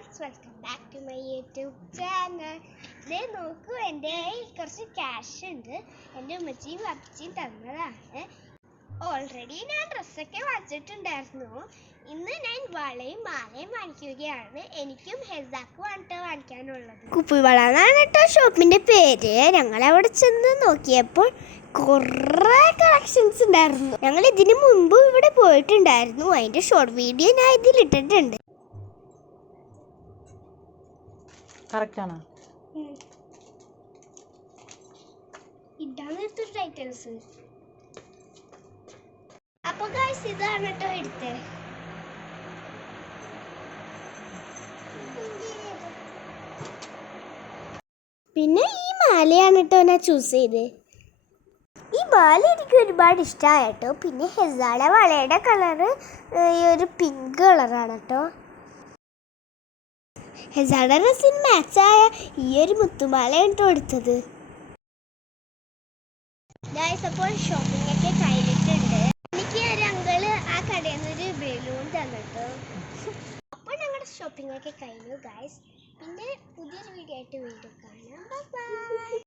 Friends, welcome back to my YouTube channel. ഇതേ നോക്കൂ, എൻ്റെ കുറച്ച് ക്യാഷ് ഉണ്ട്. എൻ്റെ ഉമ്മച്ചിയും അപ്പച്ചിയും തന്നതാണ്. ഓൾറെഡി ഞാൻ ഡ്രസ്സൊക്കെ വാങ്ങിച്ചിട്ടുണ്ടായിരുന്നു. ഇന്ന് ഞാൻ വളയും മാലയും വാങ്ങിക്കുകയാണ്. എനിക്കും ഹെസാക്കും വാങ്ങിക്കാനുള്ളത്. കുപ്പിവള എന്നാണ് കേട്ടോ ഷോപ്പിൻ്റെ പേര്. ഞങ്ങൾ അവിടെ ചെന്ന് നോക്കിയപ്പോൾ കുറേ കളക്ഷൻസ് ഉണ്ടായിരുന്നു. ഞങ്ങൾ ഇതിനു മുമ്പ് ഇവിടെ പോയിട്ടുണ്ടായിരുന്നു. അതിൻ്റെ ഷോർട്ട് വീഡിയോ ഞാൻ ഇതിൽ ഇട്ടിട്ടുണ്ട്. കറക്റ്റാണ്. ഇതാണ് എടുത്തൊരു ടൈറ്റൽസ്. അപ്പൊ ഗൈസ്, ഇതാണ് കേട്ടോ എടുത്തേ. പിന്നെ ഈ മാലയാണ് കേട്ടോ ഞാൻ ചൂസ് ചെയ്ത്. ഈ മാല എനിക്ക് ഒരുപാട് ഇഷ്ടമായി കേട്ടോ. പിന്നെ ഹെസാടെ വളയുടെ കളറ് ഈ ഒരു പിങ്ക് കളറാണ് കേട്ടോ. ഹെസാടെ ഡ്രസ്സിന് മാച്ചായ ഈ ഒരു മുത്തുമാലയാണ് കേട്ടോ എടുത്തത്. ഗൈസ്, അപ്പോൾ ഷോപ്പിംഗ് ഒക്കെ കഴിഞ്ഞിട്ടുണ്ട്. എനിക്ക് ഒരു അങ്കിള് ആ കടയിൽ നിന്നൊരു ബലൂൺ തന്നിട്ടു. അപ്പോൾ ഞങ്ങളുടെ ഷോപ്പിംഗ് ഒക്കെ കഴിഞ്ഞു ഗൈസ്. പിന്നെ പുതിയൊരു വീഡിയോ ആയിട്ട് വീണ്ടും കാണാം. Bye bye.